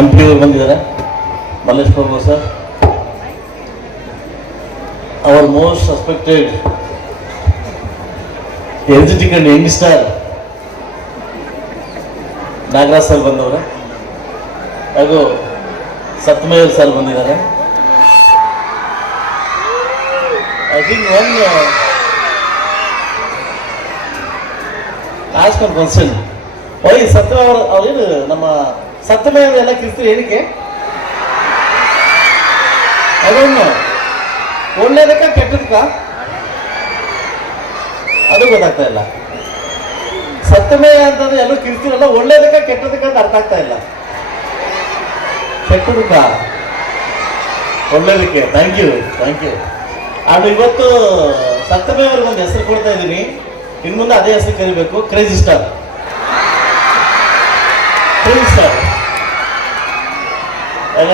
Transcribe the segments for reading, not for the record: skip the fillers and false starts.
MP ಅವರು ಬಂದಿದ್ದಾರೆ, Mallesh Prabhu sir. Our most suspected energetic and young star Nagaraj sir ಬಂದವರು, ಹಾಗೂ ಸತ್ಯಮೇವ್ ಸರ್ ಬಂದಿದ್ದಾರೆ. I think ask one question. Satya ಅವ್ರೇನು ನಮ್ಮ ಸತ್ಯಮೇವ್ ಎಲ್ಲ ಕಿರ್ತೀರಿ ಏನಕ್ಕೆ? ಅದನ್ನು ಒಳ್ಳೇದಕ್ಕ ಕೆಟ್ಟದಕ್ಕ ಅದು ಗೊತ್ತಾಗ್ತಾ ಇಲ್ಲ. ಸತ್ಯಮೇವ ಅಂತಂದ್ರೆ ಎಲ್ಲರೂ ಕಿರ್ತೀರಲ್ಲ, ಒಳ್ಳೇದಕ್ಕ ಕೆಟ್ಟದಕ್ಕ ಅಂತ ಅರ್ಥ ಆಗ್ತಾ ಇಲ್ಲ. ಕೆಟ್ಟದಕ್ಕ ಒಳ್ಳೇದಕ್ಕೆ. Thank you. ಅದು ಇವತ್ತು ಸತ್ಯಮೇವ್ ಅವ್ರಿಗೆ ಒಂದು ಹೆಸರು ಕೊಡ್ತಾ ಇದ್ದೀನಿ, ಇನ್ನು ಮುಂದೆ ಅದೇ ಹೆಸರು ಕರಿಬೇಕು, ಕ್ರೇಜಿ ಸ್ಟಾರ್. ಈಗ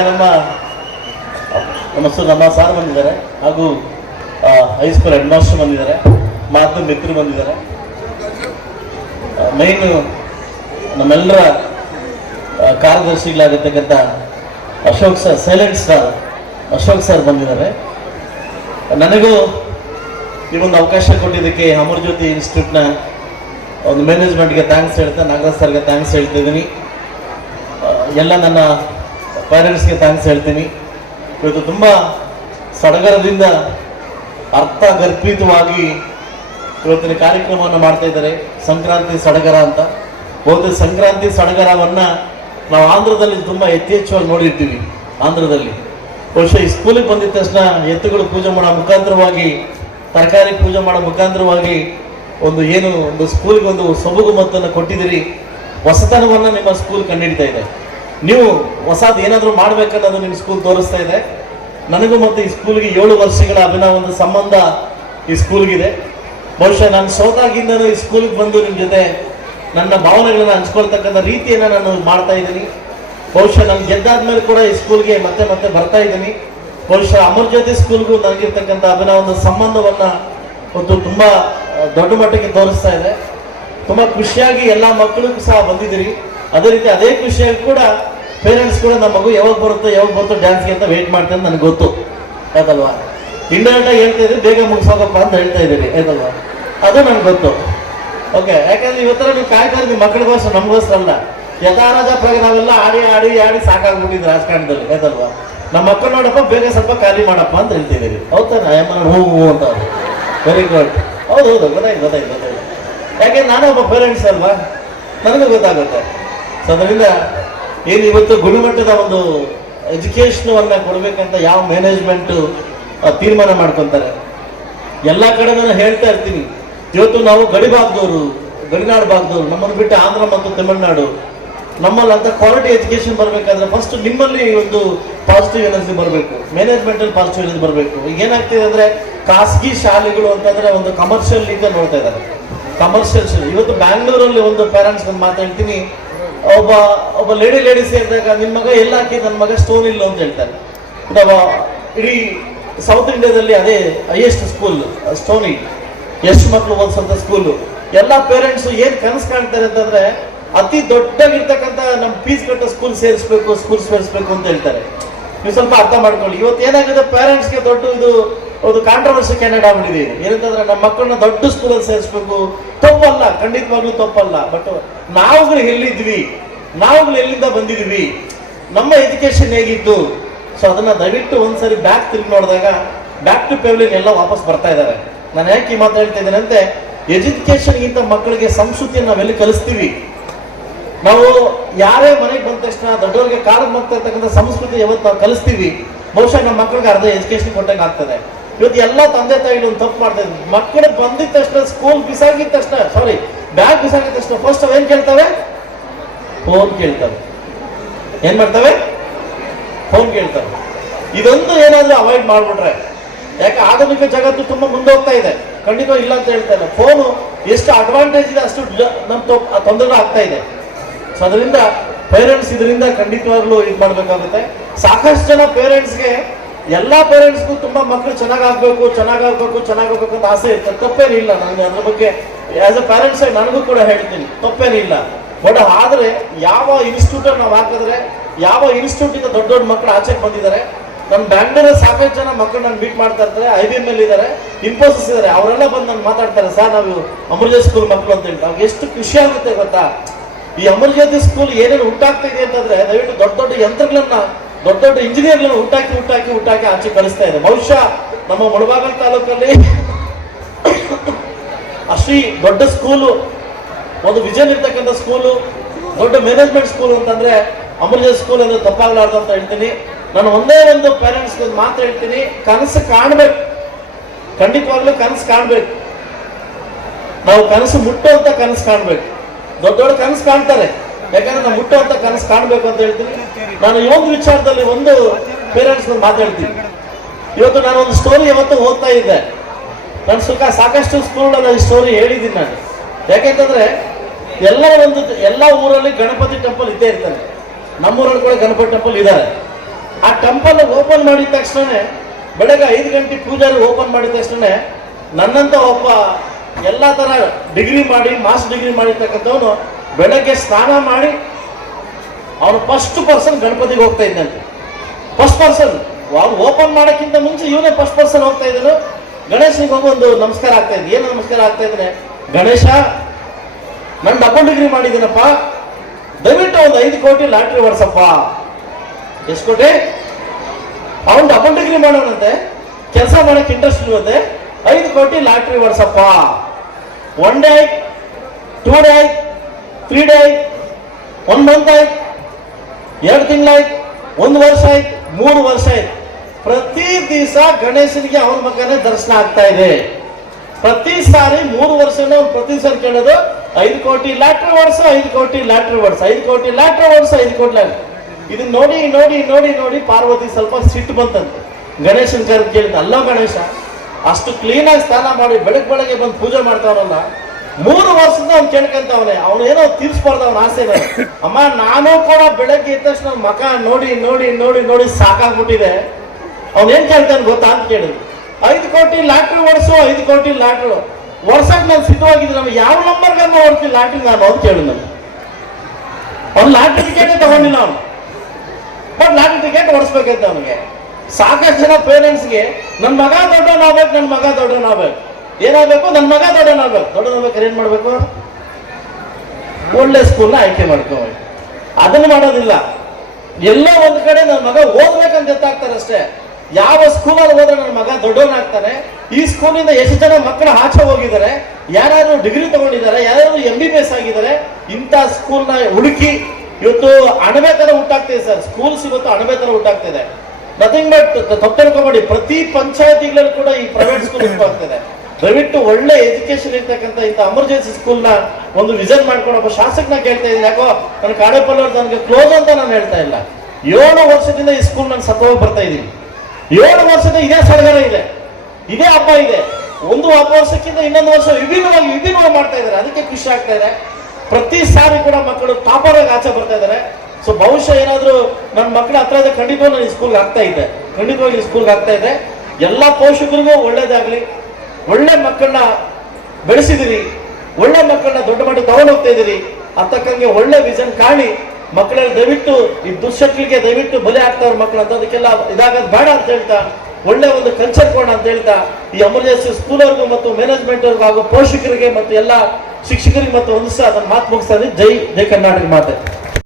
ನಮ್ಮ ಸಾರ್ ಬಂದಿದ್ದಾರೆ, ಹಾಗೂ ಹೈಸ್ಕೂಲ್ ಹೆಡ್ ಮಾಸ್ಟರ್ ಬಂದಿದ್ದಾರೆ, ಮಾಧ್ಯಮ ಮಿತ್ರರು ಬಂದಿದ್ದಾರೆ. ಮೈನ್ ನಮ್ಮೆಲ್ಲರ ಕಾರ್ಯದರ್ಶಿಗಳಾಗಿರ್ತಕ್ಕಂಥ Ashok sir, silent star Ashok sir ಬಂದಿದ್ದಾರೆ. ನನಗೂ ಈ ಒಂದು ಅವಕಾಶ ಕೊಟ್ಟಿದ್ದಕ್ಕೆ ಅಮರ್ ಜ್ಯೋತಿ ಇನ್ಸ್ಟಿಟ್ಯೂಟ್ನ ಒಂದು ಮ್ಯಾನೇಜ್ಮೆಂಟ್ಗೆ ಥ್ಯಾಂಕ್ಸ್ ಹೇಳ್ತಾ, ನಾಗರಾಜ್ ಸರ್ಗೆ ಥ್ಯಾಂಕ್ಸ್ ಹೇಳ್ತಿದ್ದೀನಿ, ಎಲ್ಲ ನನ್ನ ಪೇರೆಂಟ್ಸ್ಗೆ ಥ್ಯಾಂಕ್ಸ್ ಹೇಳ್ತೀನಿ. ಇವತ್ತು ತುಂಬ ಸಡಗರದಿಂದ ಅರ್ಥಗರ್ಭಿತವಾಗಿ ಇವತ್ತಿನ ಕಾರ್ಯಕ್ರಮವನ್ನು ಮಾಡ್ತಾ ಇದ್ದಾರೆ, ಸಂಕ್ರಾಂತಿ ಸಡಗರ ಅಂತ. ಬಹುತೇಕ ಸಂಕ್ರಾಂತಿ ಸಡಗರವನ್ನು ನಾವು ಆಂಧ್ರದಲ್ಲಿ ತುಂಬ ಯಥೇಚ್ಛವಾಗಿ ನೋಡಿರ್ತೀವಿ. ಆಂಧ್ರದಲ್ಲಿ ಬಹುಶಃ ಈ ಸ್ಕೂಲಿಗೆ ಬಂದಿದ ತಕ್ಷಣ ಎತ್ತುಗಳು ಪೂಜೆ ಮಾಡೋ ಮುಖಾಂತರವಾಗಿ, ತರಕಾರಿ ಪೂಜೆ ಮಾಡೋ ಮುಖಾಂತರವಾಗಿ ಒಂದು ಸ್ಕೂಲ್ಗೆ ಒಂದು ಸೊಬಗು ಮತ್ತನ್ನು ಕೊಟ್ಟಿದ್ದೀರಿ. ಹೊಸತನವನ್ನು ನಿಮ್ಮ ಸ್ಕೂಲ್ ಕಂಡುಹಿಡಿತಾ ಇದೆ. ನೀವು ಹೊಸದು ಏನಾದರೂ ಮಾಡಬೇಕನ್ನೋದು ನಿಮ್ಮ ಸ್ಕೂಲ್ ತೋರಿಸ್ತಾ ಇದೆ. ನನಗೂ ಮತ್ತು ಈ ಸ್ಕೂಲ್ಗೆ 7 ವರ್ಷಗಳ ಅಭಿನವ ಒಂದು ಸಂಬಂಧ ಈ ಸ್ಕೂಲ್ಗಿದೆ. ಬಹುಶಃ ನಾನು ಸೋತಾಗಿಂದನೂ ಈ ಸ್ಕೂಲ್ಗೆ ಬಂದು ನಿಮ್ಮ ಜೊತೆ ನನ್ನ ಭಾವನೆಗಳನ್ನು ಹಂಚ್ಕೊಳ್ತಕ್ಕಂಥ ರೀತಿಯನ್ನು ನಾನು ಮಾಡ್ತಾ ಇದ್ದೀನಿ. ಬಹುಶಃ ನಾನು ಗೆದ್ದಾದ್ಮೇಲೆ ಕೂಡ ಈ ಸ್ಕೂಲ್ಗೆ ಮತ್ತೆ ಬರ್ತಾ ಇದ್ದೀನಿ. ಬಹುಶಃ ಅಮರ್ ಜ್ಯೋತಿ ಸ್ಕೂಲ್ಗೂ ನನಗಿರ್ತಕ್ಕಂಥ ಅಭಿನವ ಒಂದು ಸಂಬಂಧವನ್ನು ಒಂದು ತುಂಬ ದೊಡ್ಡ ಮಟ್ಟಕ್ಕೆ ತೋರಿಸ್ತಾ ಇದೆ. ತುಂಬ ಖುಷಿಯಾಗಿ ಎಲ್ಲ ಮಕ್ಕಳಿಗೂ ಸಹ ಬಂದಿದ್ದೀರಿ. ಅದೇ ರೀತಿ ಅದೇ ಖುಷಿಯಾಗಿ ಕೂಡ ಪೇರೆಂಟ್ಸ್ ಕೂಡ ನಮ್ಮ ಮಗು ಯಾವಾಗ ಬರುತ್ತೋ ಡ್ಯಾನ್ಸ್ಗೆ ಅಂತ ವೇಟ್ ಮಾಡ್ತಾರೆ ಅಂತ ನನಗೆ ಗೊತ್ತು, ಆಯ್ತಲ್ವಾ? ಇಂಡೈರೆಕ್ಟಾಗಿ ಹೇಳ್ತಾ ಇದ್ದೀರಿ, ಬೇಗ ಮುಗಿಸೋಕಪ್ಪ ಅಂತ ಹೇಳ್ತಾ ಇದ್ದೀರಿ, ಆಯ್ತಲ್ವಾ? ಅದು ನನಗೆ ಗೊತ್ತು. ಓಕೆ, ಯಾಕಂದ್ರೆ ಇವತ್ತರ ನೀವು ಕಾಯ್ತಾರೆ ನಿಮ್ಮ ಮಕ್ಕಳಿಗೋಸ್ಕರ, ನಮಗೋಸ್ಕರ ಅಲ್ಲ. ಯಥಾರಾಜ ಪ್ರಗ ನಾವೆಲ್ಲ ಆಡಿ ಸಾಕಾಗ್ಬಿಟ್ಟಿದ್ದು ರಾಜಕಾರಣದಲ್ಲಿ, ಆಯ್ತಲ್ವಾ? ನಮ್ಮ ಮಕ್ಕಳು ನೋಡಪ್ಪ ಬೇಗ ಸ್ವಲ್ಪ ಖಾಲಿ ಮಾಡಪ್ಪ ಅಂತ ಹೇಳ್ತಿದ್ದೀರಿ, ಹೌದಾನೆ? ಅಯ್ಯಮ್ಮನ ಹೂ ಅಂತ. Very good. ಹೌದು, ಗೊತ್ತಾಯ್ತು. ಯಾಕೆಂದ್ರೆ ನಾನು ಒಬ್ಬ ಪೇರೆಂಟ್ಸ್ ಅಲ್ವಾ, ನನಗೂ ಗೊತ್ತಾಗುತ್ತೆ. ಸೊ ಅದರಿಂದ ಏನು ಇವತ್ತು ಗುಣಮಟ್ಟದ ಒಂದು ಎಜುಕೇಶನವನ್ನು ಕೊಡಬೇಕಂತ ಯಾವ ಮ್ಯಾನೇಜ್ಮೆಂಟು ತೀರ್ಮಾನ ಮಾಡ್ಕೊತಾರೆ. ಎಲ್ಲ ಕಡೆ ನಾನು ಹೇಳ್ತಾ ಇರ್ತೀನಿ, ಇವತ್ತು ನಾವು ಗಡಿನಾಡು ಭಾಗದವರು, ನಮ್ಮನ್ನು ಬಿಟ್ಟು ಆಂಧ್ರ ಮತ್ತು ತಮಿಳುನಾಡು, ನಮ್ಮಲ್ಲಿ ಅಂತ ಕ್ವಾಲಿಟಿ ಎಜುಕೇಶನ್ ಬರಬೇಕಾದ್ರೆ ಫಸ್ಟ್ ನಿಮ್ಮಲ್ಲಿ ಒಂದು ಪಾಸಿಟಿವ್ ಎನರ್ಜಿ ಬರಬೇಕು, ಮ್ಯಾನೇಜ್ಮೆಂಟಲ್ಲಿ ಪಾಸಿಟಿವ್ ಎನರ್ಜಿ ಬರಬೇಕು. ಈಗ ಏನಾಗ್ತಿದೆ ಅಂದರೆ ಖಾಸಗಿ ಶಾಲೆಗಳು ಅಂತಂದರೆ ಒಂದು ಕಮರ್ಷಿಯಲ್ ಈಗ ನೋಡ್ತಾ ಇದ್ದಾರೆ. ಕಮರ್ಷಿಯಲ್ ಶಾಲೆ ಇವತ್ತು ಬ್ಯಾಂಗ್ಳೂರಲ್ಲಿ ಒಂದು ಪೇರೆಂಟ್ಸ್ ನಾನು ಮಾತಾಡ್ತೀನಿ, ಒಬ್ಬ ಲೇಡಿ ಸೇರಿದಾಗ ನಿಮ್ಮ ಮಗ ಎಲ್ಲ ಹಾಕಿ, ನನ್ನ ಮಗ ಸ್ಟೋನ್ ಇಲ್ಲ ಅಂತ ಹೇಳ್ತಾರೆ. ಇಡೀ ಸೌತ್ ಇಂಡಿಯಾದಲ್ಲಿ ಅದೇ ಹೈಯೆಸ್ಟ್ ಸ್ಕೂಲ್ ಸ್ಟೋನಿ, ಎಷ್ಟು ಮಕ್ಕಳು ಓದಿಸಂತ ಸ್ಕೂಲು. ಎಲ್ಲ ಪೇರೆಂಟ್ಸು ಏನು ಕನಸು ಕಾಣ್ತಾರೆ ಅಂತಂದ್ರೆ ಅತಿ ದೊಡ್ಡಗಿರ್ತಕ್ಕಂಥ ನಮ್ಮ ಫೀಸ್ ಕಟ್ಟೋ ಸ್ಕೂಲ್ ಸೇರಿಸ್ಬೇಕು ಅಂತ ಹೇಳ್ತಾರೆ. ನೀವು ಸ್ವಲ್ಪ ಅರ್ಥ ಮಾಡ್ಕೊಳ್ಳಿ. ಇವತ್ತು ಏನಾಗಿದೆ, ಪೇರೆಂಟ್ಸ್ಗೆ ಒಂದು ಕಾಂಟ್ರವರ್ಸಿ ಕ್ಯಾಂಡಿಡೇಟ್ ಆಗ್ಬಿಟ್ಟಿದೆ. ಏನಂತಂದ್ರೆ ನಮ್ಮ ಮಕ್ಕಳನ್ನ ದೊಡ್ಡ ಸ್ಕೂಲಲ್ಲಿ ಸೇರಿಸ್ಬೇಕು, ತಪ್ಪಲ್ಲ, ಖಂಡಿತವಾಗ್ಲೂ ತಪ್ಪಲ್ಲ. ಬಟ್ ನಾವುಗಳು ಎಲ್ಲಿಂದ ಬಂದಿದ್ವಿ, ನಮ್ಮ ಎಜುಕೇಶನ್ ಹೇಗಿತ್ತು, ಸೊ ಅದನ್ನ ದಯವಿಟ್ಟು ಒಂದ್ಸರಿ ಬ್ಯಾಕ್ ತಿರುಗಿ ನೋಡಿದಾಗ ಬ್ಯಾಕ್ ಟು ಪೆವಿಲಿಯನ್ ಎಲ್ಲ ವಾಪಸ್ ಬರ್ತಾ ಇದ್ದಾರೆ. ನಾನು ಯಾಕೆ ಈ ಮಾತು ಹೇಳ್ತಾ ಇದ್ದೇನೆ ಅಂದ್ರೆ, ಎಜುಕೇಶನ್ಗಿಂತ ಮಕ್ಕಳಿಗೆ ಸಂಸ್ಕೃತಿಯನ್ನು ನಾವೆಲ್ಲಿ ಕಲಿಸ್ತೀವಿ. ನಾವು ಯಾರೇ ಮನೆಗೆ ಬಂದ ತಕ್ಷಣ ದೊಡ್ಡವರಿಗೆ ಕಾಲಕ್ಕೆ ಮಾಡ್ತಾ ಇರ್ತಕ್ಕಂಥ ಸಂಸ್ಕೃತಿ ಯಾವತ್ತು ನಾವು ಕಲಿಸ್ತೀವಿ, ಬಹುಶಃ ನಮ್ಮ ಮಕ್ಕಳಿಗೆ ಅರ್ಧ ಎಜುಕೇಶನ್ ಕೊಟ್ಟಂಗೆ ಆಗ್ತದೆ. ಇವತ್ತು ಎಲ್ಲ ತಂದೆ ತಾಯಿಗಳು ಒಂದು ತಪ್ಪು ಮಾಡ್ತಾ ಇದ್ವಿ. ಮಕ್ಕಳು ಬಂದಿದ ತಕ್ಷಣ, ಸ್ಕೂಲ್ ಬಿಸಾಗಿದ ತಕ್ಷಣ, ಬ್ಯಾಗ್ ಬಿಸಾಗಿದ ತಕ್ಷಣ ಫಸ್ಟ್ ಏನ್ ಕೇಳ್ತವೆ? ಫೋನ್ ಕೇಳ್ತವೆ. ಏನ್ ಮಾಡ್ತವೆ? ಫೋನ್ ಕೇಳ್ತವೆ. ಇದೊಂದು ಏನಾದ್ರೂ ಅವಾಯ್ಡ್ ಮಾಡ್ಬಿಟ್ರೆ, ಯಾಕೆ ಆಧುನಿಕ ಜಗತ್ತು ತುಂಬಾ ಮುಂದೆ ಹೋಗ್ತಾ ಇದೆ, ಖಂಡಿತ ಇಲ್ಲ ಅಂತ ಹೇಳ್ತಾ ಇಲ್ಲ. ಫೋನು ಎಷ್ಟು ಅಡ್ವಾಂಟೇಜ್ ಇದೆ ಅಷ್ಟು ನಮ್ ತೊಂದರೆ ಆಗ್ತಾ ಇದೆ. ಸೊ ಅದರಿಂದ ಪೇರೆಂಟ್ಸ್ ಇದರಿಂದ ಖಂಡಿತವಾಗ್ಲೂ ಇದು ಮಾಡ್ಬೇಕಾಗುತ್ತೆ. ಸಾಕಷ್ಟು ಜನ ಪೇರೆಂಟ್ಸ್ಗೆ, ಎಲ್ಲಾ ಪೇರೆಂಟ್ಸ್ಗೂ ತುಂಬಾ ಮಕ್ಕಳು ಚೆನ್ನಾಗಾಗ್ಬೇಕು ಅಂತ ಆಸೆ ಇರ್ತದೆ, ತಪ್ಪೇನಿಲ್ಲ. ನನಗೆ ಅದ್ರ ಬಗ್ಗೆ ಆಸ್ ಎ ಪೇರೆಂಟ್ಸ್ ನನಗೂ ಕೂಡ ಹೇಳ್ತೀನಿ, ತಪ್ಪೇನಿಲ್ಲ. ಬಟ್ ಆದ್ರೆ ಯಾವ ಇನ್ಸ್ಟಿಟ್ಯೂಟ್ ನಾವು ಹಾಕಿದ್ರೆ ಯಾವ ಇನ್ಸ್ಟಿಟ್ಯೂಟ್ ಇಂದ ದೊಡ್ಡ ದೊಡ್ಡ ಮಕ್ಕಳು ಆಚೆಗೆ ಬಂದಿದ್ದಾರೆ. ನನ್ನ ಬ್ಯಾಂಗ್ಳೂರಲ್ಲಿ ಸಾಕಷ್ಟು ಜನ ಮಕ್ಕಳು ನಾನು ಮೀಟ್ ಮಾಡ್ತಾ ಇರ್ತಾರೆ. IBM ಅಲ್ಲಿ ಇದ್ದಾರೆ, ಇನ್ಫೋಸಿಸ್ ಇದ್ದಾರೆ. ಅವರೆಲ್ಲ ಬಂದು ನಾನು ಮಾತಾಡ್ತಾರೆ, ಸರ್ ನಾವು ಅಮೃತಜ್ಯೋತಿ ಸ್ಕೂಲ್ ಮಕ್ಕಳು ಅಂತ ಹೇಳ್ತಾರೆ. ಅವ್ರಿಗೆ ಎಷ್ಟು ಖುಷಿ ಆಗುತ್ತೆ ಗೊತ್ತಾ. ಈ ಅಮೃತಜ್ಯೋತಿ ಸ್ಕೂಲ್ ಏನೇನು ಹುಟ್ಟಾಗ್ತಾ ಇದೆ ಅಂತಂದ್ರೆ ದಯವಿಟ್ಟು ದೊಡ್ಡ ದೊಡ್ಡ ಯಂತ್ರಗಳನ್ನ, ದೊಡ್ಡ ದೊಡ್ಡ ಇಂಜಿನಿಯರ್ಗಳನ್ನ ಹುಟ್ಟಾಕಿ ಆಚೆ ಕಳಿಸ್ತಾ ಇದೆ. ಬಹುಶಃ ನಮ್ಮ ಮುಳಬಾಗಿಲು ತಾಲೂಕಲ್ಲಿ ಅಷ್ಟೇ ದೊಡ್ಡ ಸ್ಕೂಲು, ಒಂದು ವಿಷನ್ ಇರ್ತಕ್ಕಂಥ ಸ್ಕೂಲು, ದೊಡ್ಡ ಮ್ಯಾನೇಜ್ಮೆಂಟ್ ಸ್ಕೂಲ್ ಅಂತಂದ್ರೆ ಅಮೃತಜ್ಯೋತಿ ಸ್ಕೂಲ್ ಅಂದ್ರೆ ತಪ್ಪಾಗಲಾರ್ದು ಅಂತ ಹೇಳ್ತೀನಿ. ನಾನು ಒಂದೇ ಒಂದು ಪೇರೆಂಟ್ಸ್ ಮಾತ್ರ ಹೇಳ್ತೀನಿ, ಕನಸು ಕಾಣ್ಬೇಕು, ಖಂಡಿತವಾಗ್ಲೂ ಕನಸು ಕಾಣ್ಬೇಕು. ನಾವು ಕನಸು ಮುಟ್ಟುವಂತ ಕನಸು ಕಾಣ್ಬೇಕು. ದೊಡ್ಡ ದೊಡ್ಡ ಕನಸು ಕಾಣ್ತಾರೆ, ಯಾಕಂದ್ರೆ ನಾವು ಮುಟ್ಟುವಂತ ಕನಸು ಕಾಣ್ಬೇಕು ಅಂತ ಹೇಳ್ತೀನಿ. ನಾನು ಈ ಒಂದು ವಿಚಾರದಲ್ಲಿ ಒಂದು ಪೇರೆಂಟ್ಸ್ ಮಾತಾಡ್ತೀನಿ. ಇವತ್ತು ನಾನು ಒಂದು ಸ್ಟೋರಿ ಯಾವತ್ತು ಓದ್ತಾ ಇದ್ದೆ. ನಾನು ಸಾಕಷ್ಟು ಸ್ಕೂಲ್ಗಳಲ್ಲಿ ಈ ಸ್ಟೋರಿ ಹೇಳಿದ್ದೀನಿ ನಾನು. ಯಾಕೆಂತಂದ್ರೆ ಎಲ್ಲ ಊರಲ್ಲಿ ಗಣಪತಿ ಟೆಂಪಲ್ ಇದ್ದೇ ಇರ್ತಾರೆ. ನಮ್ಮೂರಲ್ಲಿ ಕೂಡ ಗಣಪತಿ ಟೆಂಪಲ್ ಇದ್ದಾರೆ. ಆ ಟೆಂಪಲ್ ಓಪನ್ ಮಾಡಿದ ತಕ್ಷಣ, ಬೆಳಗ್ಗೆ 5 ಗಂಟೆ ಪೂಜಾರಿ ಓಪನ್ ಮಾಡಿದ ತಕ್ಷಣ ನನ್ನಂತ ಒಬ್ಬ ಎಲ್ಲ ತರ ಡಿಗ್ರಿ ಮಾಡಿ ಮಾಸ್ಟರ್ ಡಿಗ್ರಿ ಮಾಡಿರ್ತಕ್ಕಂಥವನು ಬೆಳಗ್ಗೆ ಸ್ನಾನ ಮಾಡಿ ಅವನು ಫಸ್ಟ್ ಪರ್ಸನ್ ಗಣಪತಿಗೆ ಹೋಗ್ತಾ ಇದ್ದಂತೆ. ಫಸ್ಟ್ ಪರ್ಸನ್ ಅವ್ನು ಓಪನ್ ಮಾಡೋಕ್ಕಿಂತ ಮುಂಚೆ ಇವನೇ ಫಸ್ಟ್ ಪರ್ಸನ್ ಹೋಗ್ತಾ ಇದ್ದನು. ಗಣೇಶನಿಗೆ ಹೋಗಿ ಒಂದು ನಮಸ್ಕಾರ ಆಗ್ತಾ ಇದ್ದೆ. ಏನು ನಮಸ್ಕಾರ ಆಗ್ತಾ ಇದ್ರೆ, ಗಣೇಶ ನಾನು ಡಬಲ್ ಡಿಗ್ರಿ ಮಾಡಿದ್ದೀನಪ್ಪ, ದಯವಿಟ್ಟು ಒಂದು 5 ಕೋಟಿ ಲಾಟ್ರಿ ಹೊಡ್ಸಪ್ಪ. ಎಷ್ಟು ಕೋಟಿ? ಅವನು ಡಬಲ್ ಡಿಗ್ರಿ ಮಾಡೋಣಂತೆ, ಕೆಲಸ ಮಾಡಕ್ಕೆ ಇಂಟ್ರೆಸ್ಟ್ ಇರುವಂತೆ, 5 ಕೋಟಿ ಲಾಟ್ರಿ ಹೊಡ್ಸಪ್ಪ. 1 ಡೇ ಆಯ್ತು, 2 ಡೇ ಆಯ್ತು, 3 ಡೇ ಆಯ್ತು, 1 ಮಂತ್ ಆಯ್ತು, 2 ತಿಂಗಳಾಯ್ತು, 1 ವರ್ಷ ಆಯ್ತು, 3 ವರ್ಷ ಆಯ್ತು. ಪ್ರತಿ ದಿವಸ ಗಣೇಶನಿಗೆ ಅವನ ಮಗನೇ ದರ್ಶನ ಆಗ್ತಾ ಇದೆ. ಪ್ರತಿ ಸಾರಿ 3 ವರ್ಷನೇ ಅವ್ನು ಪ್ರತಿ ಸಾರಿ ಕೇಳೋದು 5 ಕೋಟಿ ಲಾಟ್ರಿ ಹೊಡ್ಸ, 5 ಕೋಟಿ ಲಾಟ್ರಿ ಹೊಡ್ಸ, 5 ಕೋಟಿ ಲಾಟ್ರಿ ಹೊಡ್ಸ, 5 ಕೋಟಿ ಲಾಟ್ರಿ. ಇದನ್ನ ನೋಡಿ ನೋಡಿ ನೋಡಿ ನೋಡಿ ಪಾರ್ವತಿ ಸ್ವಲ್ಪ ಸಿಟ್ಟು ಬಂತಂತೆ. ಗಣೇಶನ್ ಕರೆದು ಕೇಳಿದ, ಅಲ್ಲ ಗಣೇಶ, ಅಷ್ಟು ಕ್ಲೀನ್ ಆಗಿ ಸ್ನಾನ ಮಾಡಿ ಬೆಳಗ್ಗೆ ಬಂದು ಪೂಜೆ ಮಾಡ್ತಾವನಲ್ಲ, 3 ವರ್ಷದಿಂದ ಅವ್ನು ಕೇಳ್ಕೊಂತವನೆ, ಅವನು ಏನೋ ತೀರ್ಸ್ಬಾರ್ದು ಅವನ ಆಸೆ. ಅಮ್ಮ ನಾನು ಕೂಡ ಬೆಳಗ್ಗೆ ಎದ್ದ ತಕ್ಷಣ ಮಕ ನೋಡಿ ನೋಡಿ ನೋಡಿ ನೋಡಿ ಸಾಕಾಗ್ಬಿಟ್ಟಿದೆ, ಅವ್ನು ಏನ್ ಕೇಳ್ತಾನೆ ಗೊತ್ತಾ ಅಂತ ಕೇಳಿದ್ರು. 5 ಕೋಟಿ ಲಾಟ್ರಿ ಹೊಡ್ಸು, 5 ಕೋಟಿ ಲಾಟ್ರಿ ಹೊಡ್ಸಕ್ ನಾನು ಸಿದ್ಧವಾಗಿದ್ದೀನಿ. ನಮ್ಗೆ ಯಾವ ನಂಬರ್ಗನ್ನ ಹೊಡ್ತೀನಿ ಲಾಟ್ರಿ ನಾನು ಅಂತ ಕೇಳಿದ್. ನಾನು ಅವ್ನು ಲಾಟ್ರಿ ಟಿಕೆಟೇ ತಗೊಂಡಿಲ್ಲ ಅವನು, ಬಟ್ ಲಾಟ್ರಿ ಟಿಕೆಟ್ ಹೊಡ್ಸ್ಬೇಕಂತ ಅವನಿಗೆ. ಸಾಕಷ್ಟು ಜನ ಪೇರೆಂಟ್ಸ್ಗೆ ನನ್ನ ಮಗ ದೊಡ್ಡವನಾಗ್ಬೇಕು, ನನ್ನ ಮಗ ದೊಡ್ಡವನಾಗ್ಬೇಕು, ಏನಾಗಬೇಕು, ನನ್ನ ಮಗ ದೊಡ್ಡವನಾಗ್ಬೇಕು. ದೊಡ್ಡವನಾಗ್ಬೇಕಾದ್ರೆ ಏನ್ ಮಾಡ್ಬೇಕು? ಒಳ್ಳೆ ಸ್ಕೂಲ್ನ ಆಯ್ಕೆ ಮಾಡ್ಕೋಬೇಕು. ಅದನ್ನು ಮಾಡೋದಿಲ್ಲ. ಎಲ್ಲ ಒಂದ್ ಕಡೆ ನನ್ನ ಮಗ ಓದ್ಬೇಕಂತ ಎತ್ತಾಗ್ತಾರೆ ಅಷ್ಟೇ. ಯಾವ ಸ್ಕೂಲಲ್ಲಿ ಹೋದ್ರೆ ನನ್ನ ಮಗ ದೊಡ್ಡವನಾಗ್ತಾನೆ. ಈ ಸ್ಕೂಲಿಂದ ಎಷ್ಟು ಜನ ಮಕ್ಕಳು ಆಚೆ ಹೋಗಿದ್ದಾರೆ, ಯಾರು ಡಿಗ್ರಿ ತಗೊಂಡಿದ್ದಾರೆ, ಯಾರು MBBS ಆಗಿದ್ದಾರೆ. ಇಂಥ ಸ್ಕೂಲ್ನ ಹುಡುಕಿ ಇವತ್ತು ಅಣಬೆ ತರ ಹುಟ್ಟಾಗ್ತಿದೆ ಸರ್. ಸ್ಕೂಲ್ಸ್ ಇವತ್ತು ಅಣಬೆ ತರ ಹುಟ್ಟಾಗ್ತಿದೆ. ನಥಿಂಗ್ ಬಟ್ ತಪ್ಪು ತಿಳ್ಕೊಬೇಡಿ, ಪ್ರತಿ ಪಂಚಾಯತಿಗಳಲ್ಲಿ ಕೂಡ ಈ ಪ್ರೈವೇಟ್ ಸ್ಕೂಲ್ ಹುಟ್ಟಾಗ್ತಿದೆ. ದಯವಿಟ್ಟು ಒಳ್ಳೆ ಎಜುಕೇಶನ್ ಇರ್ತಕ್ಕಂಥ ಇಂಥ ಅಮೃತಜ್ಯೋತಿ ಸ್ಕೂಲ್ನ ಒಂದು ವಿಷನ್ ಮಾಡ್ಕೊಂಡು ಒಬ್ಬ ಶಾಸಕನ ಕೇಳ್ತಾ ಇದ್ದೀನಿ. ಯಾಕೋ ನನ್ನ ಕಾಡೇಪಲ್ಲಿ ಅವ್ರು ನನಗೆ ಕ್ಲೋಸ್ ಅಂತ ನಾನು ಹೇಳ್ತಾ ಇಲ್ಲ. 7 ವರ್ಷದಿಂದ ಈ ಸ್ಕೂಲ್ ನಾನು ಸತ್ತೋಗಿ ಬರ್ತಾ ಇದ್ದೀನಿ. 7 ವರ್ಷದ ಇದೇ ಸಡಗರ ಇದೆ, ಇದೇ ಹಬ್ಬ ಇದೆ. ಒಂದು ಹಬ್ಬ ವರ್ಷಕ್ಕಿಂತ ಇನ್ನೊಂದು ವರ್ಷ ವಿಭಿನ್ನವಾಗಿ ಮಾಡ್ತಾ ಇದ್ದಾರೆ. ಅದಕ್ಕೆ ಖುಷಿ ಆಗ್ತಾ ಇದೆ. ಪ್ರತಿ ಸಾರಿ ಕೂಡ ಮಕ್ಕಳು ಟಾಪರ್ ಆಗಿ ಆಚೆ ಬರ್ತಾ ಇದ್ದಾರೆ. ಸೊ ಬಹುಶಃ ಏನಾದ್ರು ನನ್ನ ಮಕ್ಕಳ ಹತ್ರ ಇದೆ, ಖಂಡಿತವಾಗಿ ನಾನು ಈ ಸ್ಕೂಲ್ಗೆ ಆಗ್ತಾ ಇದ್ದೆ, ಖಂಡಿತವಾಗಿ ಈ ಸ್ಕೂಲ್ಗೆ ಆಗ್ತಾ ಇದೆ. ಎಲ್ಲ ಪೋಷಕರಿಗೂ ಒಳ್ಳೇದಾಗ್ಲಿ. ಒಳ್ಳೆ ಮಕ್ಕಳನ್ನ ಬೆಳೆಸಿದಿರಿ, ಒಳ್ಳೆ ಮಕ್ಕಳನ್ನ ದೊಡ್ಡ ಮಟ್ಟಿಗೆ ತಗೊಂಡು ಹೋಗ್ತಾ ಇದ್ದೀರಿ. ಅಂತಕ್ಕಂಗೆ ಒಳ್ಳೆ ವಿಷನ್ ಕಾಣಿ. ಮಕ್ಕಳಲ್ಲಿ ದಯವಿಟ್ಟು ಈ ದುಶ್ಶಕ್ತಿಗೆ ದಯವಿಟ್ಟು ಬಲಿ ಆಗ್ತಾವ್ರ ಮಕ್ಕಳು ಅಂತ, ಅದಕ್ಕೆಲ್ಲ ಇದಾಗೋದು ಬೇಡ ಅಂತ ಹೇಳ್ತಾ, ಒಳ್ಳೆ ಒಂದು ಕಲ್ಚರ್ ಕೊಡ ಅಂತ ಹೇಳ್ತಾ, ಈ ಅಮೃತಜ್ಯೋತಿ ಸ್ಕೂಲ್ ಅವ್ರಿಗೂ ಮತ್ತು ಮ್ಯಾನೇಜ್ಮೆಂಟ್ ಅವ್ರಿಗೂ ಹಾಗೂ ಪೋಷಕರಿಗೆ ಮತ್ತು ಎಲ್ಲ ಶಿಕ್ಷಕರಿಗೆ ಮತ್ತು ಒಂದು ಸಹ ಅದನ್ನು ಮಾತು ಮುಗಿಸ್ತಾ ಇದ್ದೀನಿ. ಜೈ ಕರ್ನಾಟಕ ಮಾತೆ.